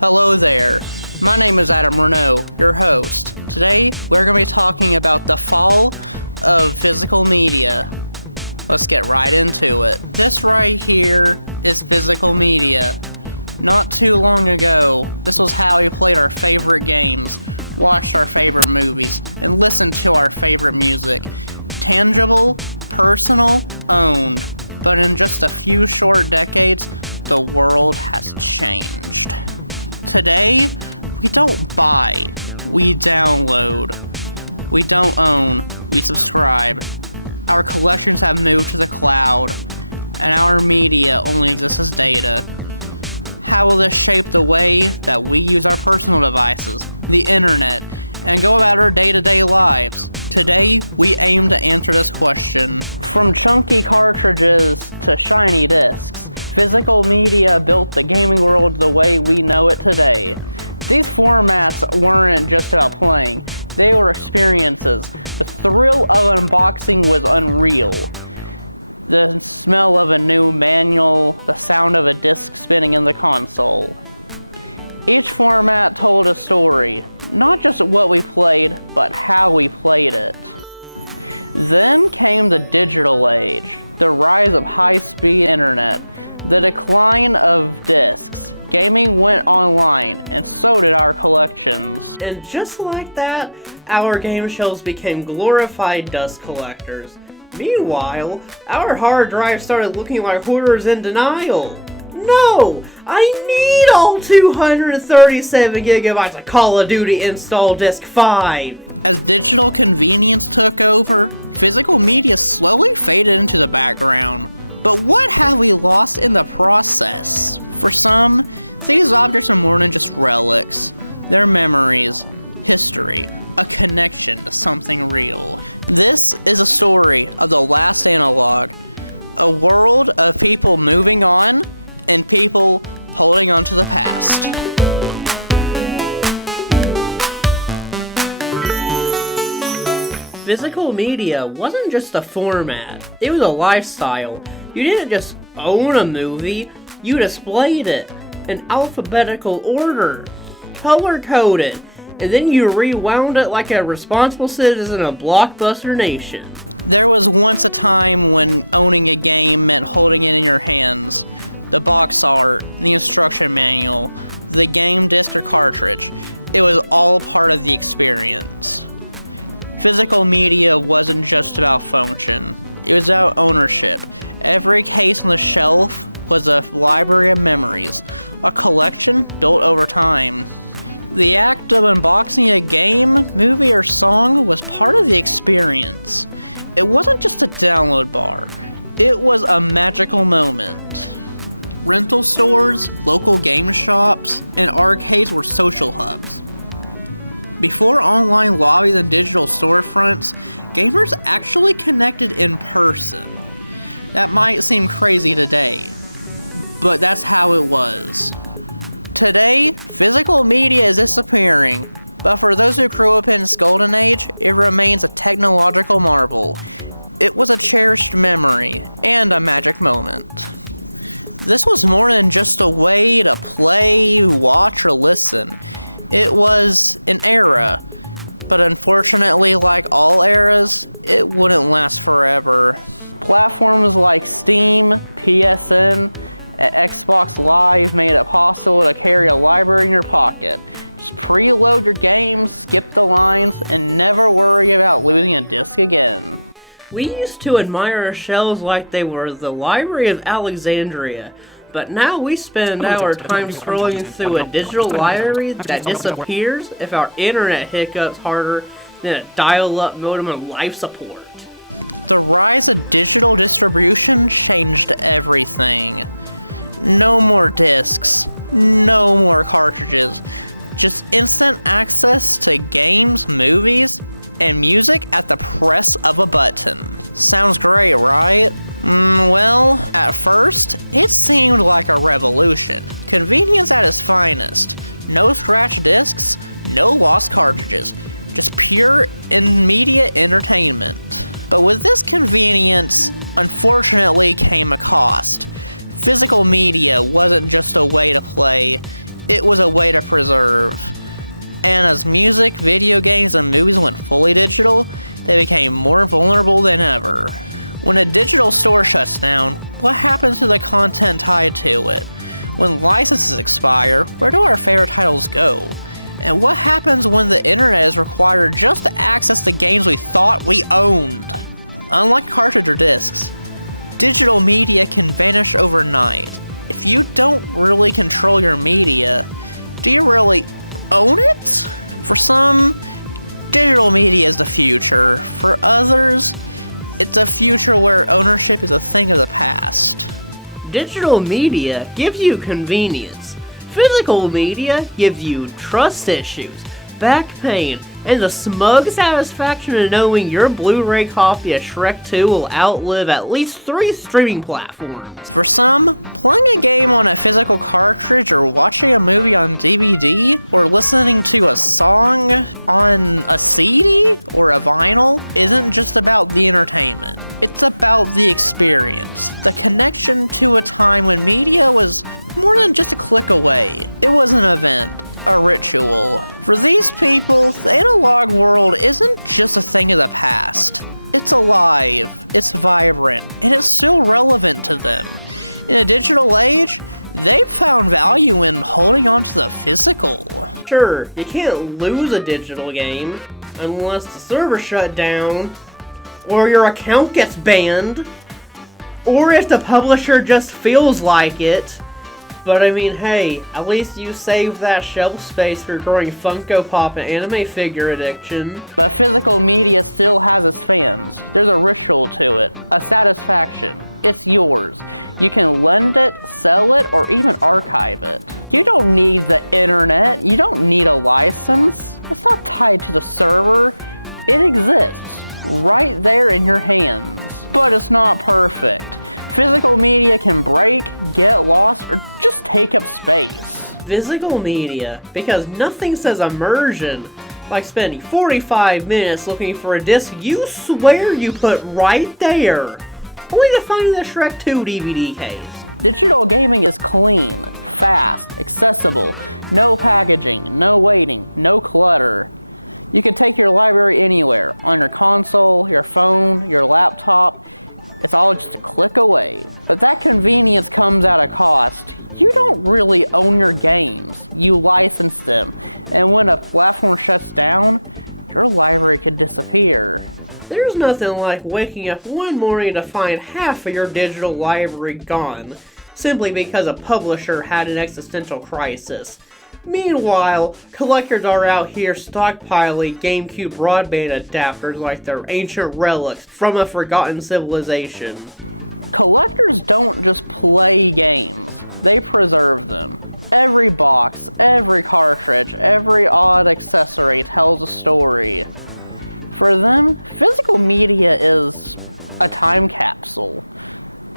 Hello there, my name is Adam Reneau, your host. Today, we're going to be talking about the fall of physical media. Let's get right into it. This right here is physical media. Not too long ago, this was how we played our favorite games, watched our favorite movies, and listened to our favorite music. Tangible, personal, owned. But in just a few short decades, the world has changed. Today, we don't buy, we download. We don't own, we subscribe. Our collections have moved to the cloud, and our media only exists as data. How will this shape the way that we use our personal devices, the internet, and go about our day-to-day lives? Today, we aim to answer this question. From chunky cartridges to shiny discs, physical media built the gaming world the way we know it today. These formats weren't just about playing, they were experiences. The thrill of unboxing was unreal. The smell of a new manual, the sound of a disc spinning in the console. Each format told a story, not just what we played, but how we played it. Then came the digital age, the rise of high-speed internet, the decline of discs. Gaming went online, and so did our collections. And just like that, our game shelves became glorified dust collectors. Meanwhile, our hard drives started looking like hoarders in denial. No! I need all 237 gigabytes of Call of Duty install disk 5! As digital convenience took over, physical media slowly faded into the background. But what have we lost in the process? For some, these objects are more than just relics. They're memories, history, a connection to something real. This is a story of the last analog, a world of people moving on and people holding on to the past. Physical media wasn't just a format, it was a lifestyle. You didn't just own a movie, you displayed it in alphabetical order, color-coded, and then you rewound it like a responsible citizen of Blockbuster Nation. There was once a time when owning a game meant holding it in your hands. The box art, the instruction manual, the game disc or cartridge, it was all part of the experience. Physical media wasn't just about function, it was about ownership. Every case on the shelf was a library of memories, a collection built over time. The act of unboxing a game, movie, or song was part of the experience. It wasn't just a download bar, it was a magical moment. Rental stores, local game shops, and arcades were social hubs. Before online lobbies and digital storefronts, gamers actually connected in person. That might seem crazy today, but that's how it was. Today, physical media is disappearing, but for those who grew up in its golden age, it remains a technological marvel. It was a cherished memory, and a magic moment. This was more than just a way to play, watch, or listen. It was an era, but unfortunately, like all eras, it wouldn't last forever. Platforms like Steam, PSN, and Xbox Live made it possible to carry a library in your pocket. Just preload your games, skip the lines, and never worry about losing a disc again. We used to admire our shelves like they were the Library of Alexandria, but now we spend our time scrolling through a digital library that disappears if our internet hiccups harder than a dial-up modem on life support. The rise of digital distribution changed everything. No more discs, no more cartridges, just instant access to games, movies, and music at the press of a button. Sounds great, right? Well, at first, it seemed like a revolution. Convenience at its finest. No scratch discs, no lost cartridges. Just pure media entertainment. But with this convenience, unfortunately came a cost. Physical media wasn't just a way to play, It was a way to preserve. And as music, video games, and movies went fully digital, they became more vulnerable than ever. When a digital store shuts down, what happens to the content tied to it? When licenses expire, where do our favorite titles go? And what happens when the internet is required just to access the games we thought we owned? Unlike cartridge or discs, digital media can vanish overnight. If you don't really control your media, do you really own it? For some, digital media is the future. For others, it's a future where ownership is a thing of the past. Digital media gives you convenience. Physical media gives you trust issues, back pain, and the smug satisfaction of knowing your Blu-ray copy of Shrek 2 will outlive at least 3 streaming platforms. For some, playing a game on a physical cartridge or watching a movie on DVD or listening to a song on a CD or a vinyl isn't just about the entertainment. It's about the experience, the connection to a time when media was more than just a click away. It was an event, a ritual. For these people, the analog world isn't just a thing of the past. It's alive, it's vibrant, and it's still relevant to them. In a digital age, they've found value in holding on to the physical. Sure, you can't lose a digital game unless the server shut down, or your account gets banned, or if the publisher just feels like it. But I mean, hey, at least you saved that shelf space for growing Funko Pop and anime figure addiction. But physical media still has its fans. There's a ritual to it, a satisfaction. It's yours. You can lend it, sell it, or even archive it. You don't need the internet. You don't need a license. It's not tied to the server. It exists right there in your hands. But it's not perfect. Physical media can break, get lost, or just take up space. Physical media, because nothing says immersion like spending 45 minutes looking for a disc you swear you put right there, only to find the Shrek 2 DVD case. Digital gaming is clean, fast, accessible, no packaging, no waiting, no clutter. You can take your library anywhere, on your console, your phone, your laptop. It's all just a click away. But that convenience comes at a cost. You don't really own your games. You license them. And when a platform shuts down, your library could disappear. There's nothing like waking up one morning to find half of your digital library gone, simply because a publisher had an existential crisis. Meanwhile, collectors are out here stockpiling GameCube broadband adapters like they're ancient relics from a forgotten civilization. Collectors don't just play games, they preserve them. Every box, every cartridge, every odd accessory tells a story. For them, physical media is a time capsule,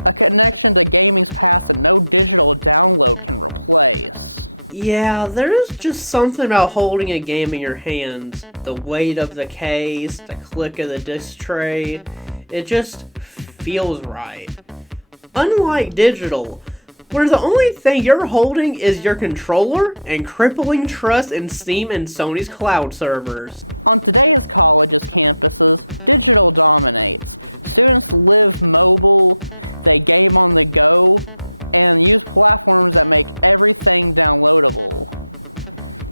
a connection to gaming's past that no digital download can replace. Yeah, there is just something about holding a game in your hands. The weight of the case, the click of the disc tray, it just feels right. Unlike digital, where the only thing you're holding is your controller and crippling trust in Steam and Sony's cloud servers. On today's colleges' campuses, digital dominates. Students live mobile, they game on the go, and use platforms that make everything downloadable.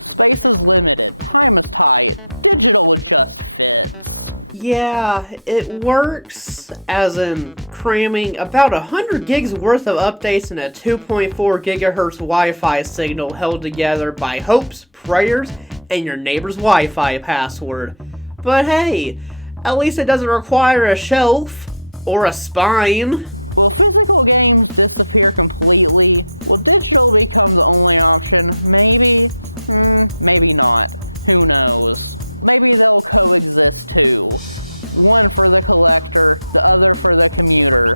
Space is limited, time is tight, digital just fits. Yeah, it works, as in cramming about 100 gigs worth of updates in a 2.4 gigahertz Wi-Fi signal held together by hopes, prayers, and your neighbor's Wi-Fi password. But hey, at least it doesn't require a shelf or a spine. Will physical games disappear completely? Will digital become the only option? Maybe. Maybe not. Who knows? Maybe they'll coexist too. One for the collector, the other for the commuter.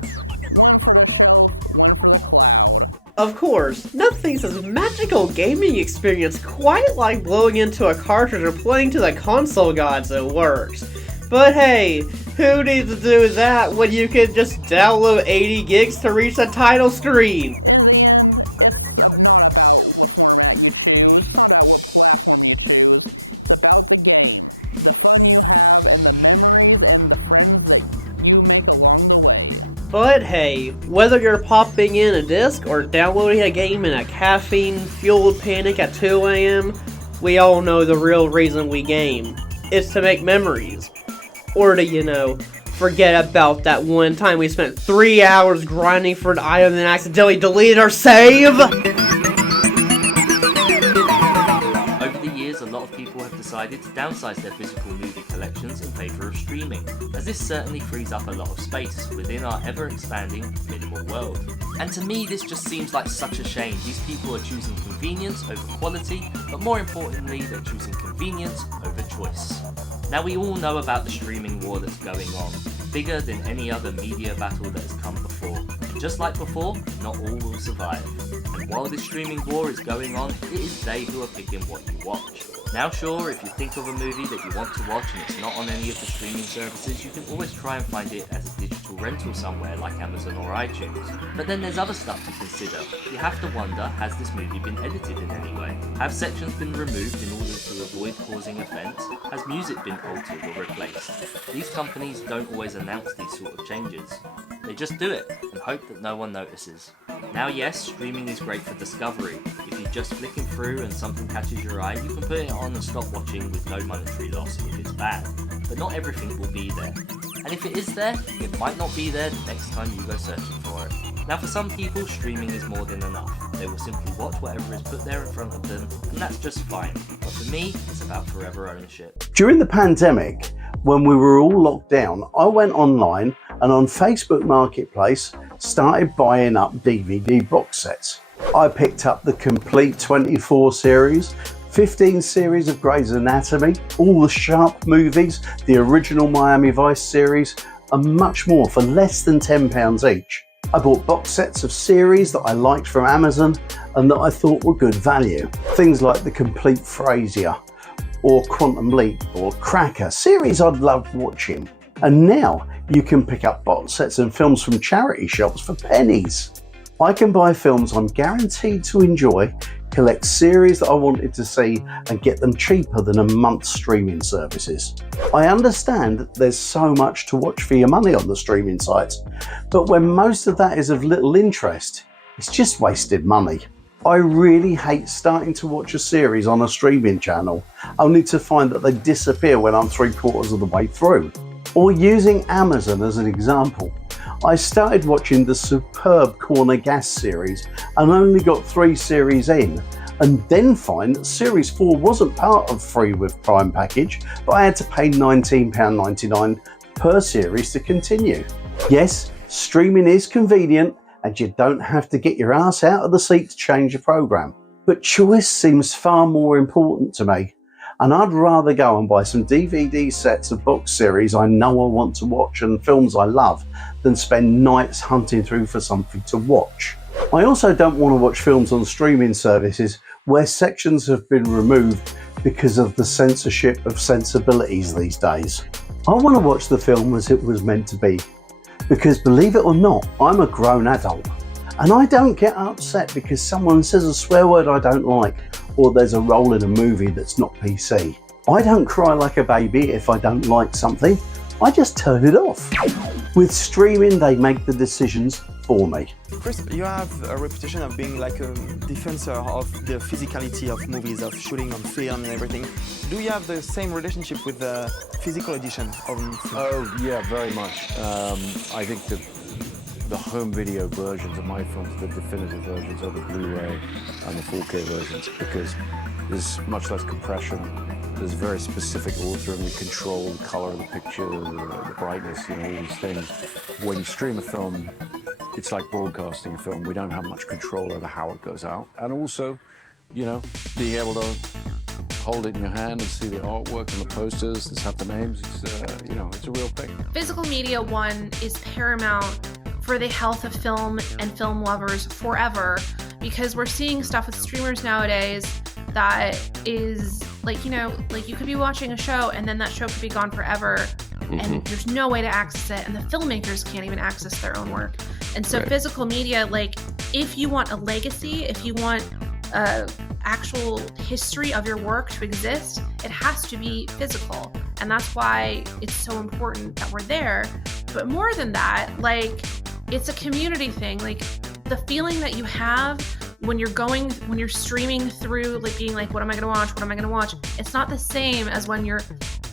One for the shelf, one for the cloud. Of course, nothing says magical gaming experience quite like blowing into a cartridge or playing to the console gods it works. But hey, Who needs to do that when you can just download 80 gigs to reach the title screen? In the end, it's not about what format you choose, it's not about what platform you choose, it's about the game, the fun you have, and the memories and the friends that you make along the way. But hey, whether you're popping in a disc or downloading a game in a caffeine-fueled panic at 2 a.m., we all know the real reason we game. It's to make memories. Or to, forget about that one time we spent 3 hours grinding for an item and then accidentally deleted our save! Over the years, a lot of people have decided to downsize their physical movie collections in favour of streaming, as this certainly frees up a lot of space within our ever-expanding digital world. And to me, this just seems like such a shame. These people are choosing convenience over quality, but more importantly, they're choosing convenience over choice. Now, we all know about the streaming war that's going on, bigger than any other media battle that has come before. And just like before, not all will survive. And while this streaming war is going on, it is they who are picking what you watch. Now sure, if you think of a movie that you want to watch and it's not on any of the streaming services, you can always try and find it as a digital rental somewhere like Amazon or iTunes. But then there's other stuff to consider. You have to wonder, has this movie been edited in any way? Have sections been removed in order to avoid causing offence? Has music been altered or replaced? These companies don't always announce these sort of changes. They just do it and hope that no one notices. Now yes, streaming is great for discovery. If you're just flicking through and something catches your eye, you can put it on and stop watching with no monetary loss if it's bad. But not everything will be there. And if it is there, it might not be there the next time you go searching for it. Now for some people, streaming is more than enough. They will simply watch whatever is put there in front of them, and that's just fine. But for me, it's about forever ownership. During the pandemic, when we were all locked down, I went online and on Facebook Marketplace started buying up DVD box sets. I picked up the complete 24 series, 15 series of Grey's Anatomy, all the Sharp movies, the original Miami Vice series, and much more for less than £10 each. I bought box sets of series that I liked from Amazon and that I thought were good value. Things like The Complete Frasier, or Quantum Leap, or Cracker, series I'd loved watching. And now you can pick up box sets and films from charity shops for pennies. I can buy films I'm guaranteed to enjoy, collect series that I wanted to see, and get them cheaper than a month's streaming services. I understand that there's so much to watch for your money on the streaming sites, but when most of that is of little interest, it's just wasted money. I really hate starting to watch a series on a streaming channel, only to find that they disappear when I'm 3/4 of the way through. Or using Amazon as an example, I started watching the superb Corner Gas series and only got 3 series in, and then find that series 4 wasn't part of free with Prime package, but I had to pay £19.99 per series to continue. Yes, streaming is convenient, and you don't have to get your ass out of the seat to change your program. But choice seems far more important to me, and I'd rather go and buy some DVD sets of box series I know I want to watch and films I love than spend nights hunting through for something to watch. I also don't want to watch films on streaming services where sections have been removed because of the censorship of sensibilities these days. I want to watch the film as it was meant to be. Because believe it or not, I'm a grown adult and I don't get upset because someone says a swear word I don't like or there's a role in a movie that's not PC. I don't cry like a baby if I don't like something, I just turn it off. With streaming, they make the decisions for me. Chris, you have a reputation of being like a defensor of the physicality of movies, of shooting on film and everything. Do you have the same relationship with the physical edition of film? Oh yeah, very much. I think the home video versions of my films, the definitive versions are the Blu-ray and the 4K versions, because there's much less compression. There's very specific altering and control, the color of the picture, the brightness, all these things. When you stream a film, it's like broadcasting a film. We don't have much control over how it goes out. And also, being able to hold it in your hand and see the artwork and the posters that have the names, it's a real thing. Physical media, one, is paramount for the health of film and film lovers forever, because we're seeing stuff with streamers nowadays that is like you could be watching a show and then that show could be gone forever and there's no way to access it, and the filmmakers can't even access their own work. And so physical media, like, if you want a legacy, if you want actual history of your work to exist, it has to be physical. And that's why it's so important that we're there. But more than that, like, it's a community thing. Like, the feeling that you have when you're streaming through, like, being like, what am I gonna watch? It's not the same as when you're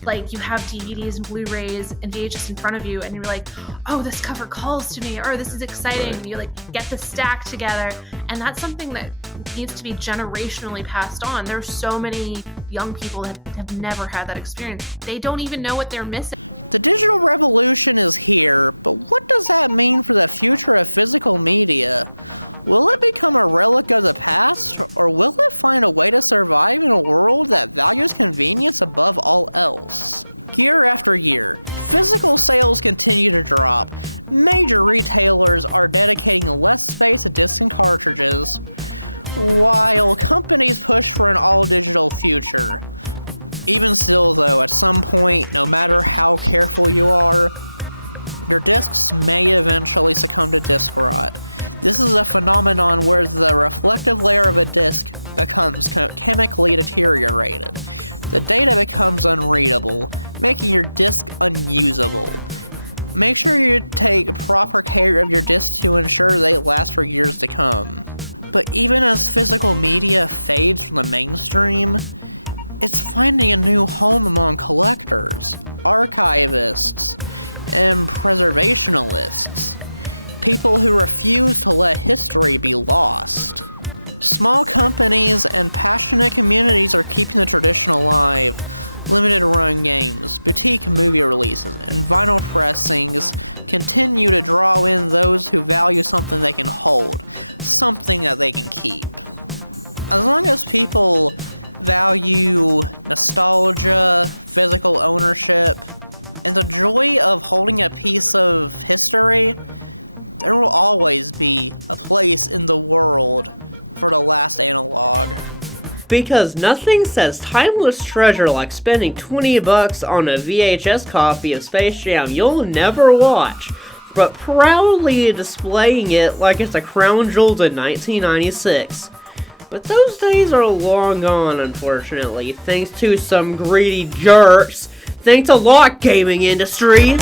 like, you have DVDs and Blu-rays and VHS in front of you, and you're like, oh, this cover calls to me, or this is exciting, and you like get the stack together. And that's something that needs to be generationally passed on. There's so many young people that have never had that experience. They don't even know what they're missing. The digital revolution is here, but what does that mean for the future of physical media? Will it become a relic of the past, or will it find a way to survive in a world that values convenience above all else? Year after year, physical sales continue to drop. Major retailers are dedicating less space to discs and cartridges, while companies push for an all-digital future. Even still, though, at some point, no matter how careful you are, your discs may eventually succumb to disc rot. This is a phenomenon where the reflective layer of a disc becomes chemically deteriorated. The data becomes unreadable, making your disc unusable. Make sure you take proper care of your discs to ensure they last for years to come. But even as physical media fades from the mainstream, it's finding a new home among collectors, archivists, and preservationists. People who refuse to let history be lost. Small companies and passionate communities are keeping the tradition alive. Limited run games, boutique movie releases, and vinyl pressings continue to draw in those who value something they can hold, something that they can keep. As long as people value nostalgia, physical ownership, and the joy of holding a piece of history, there will always be a place in the world for the last analog. Because nothing says timeless treasure like spending $20 on a VHS copy of Space Jam you'll never watch, but proudly displaying it like it's a crown jewel in 1996. But those days are long gone, unfortunately, thanks to some greedy jerks. Thanks a lot, gaming industry!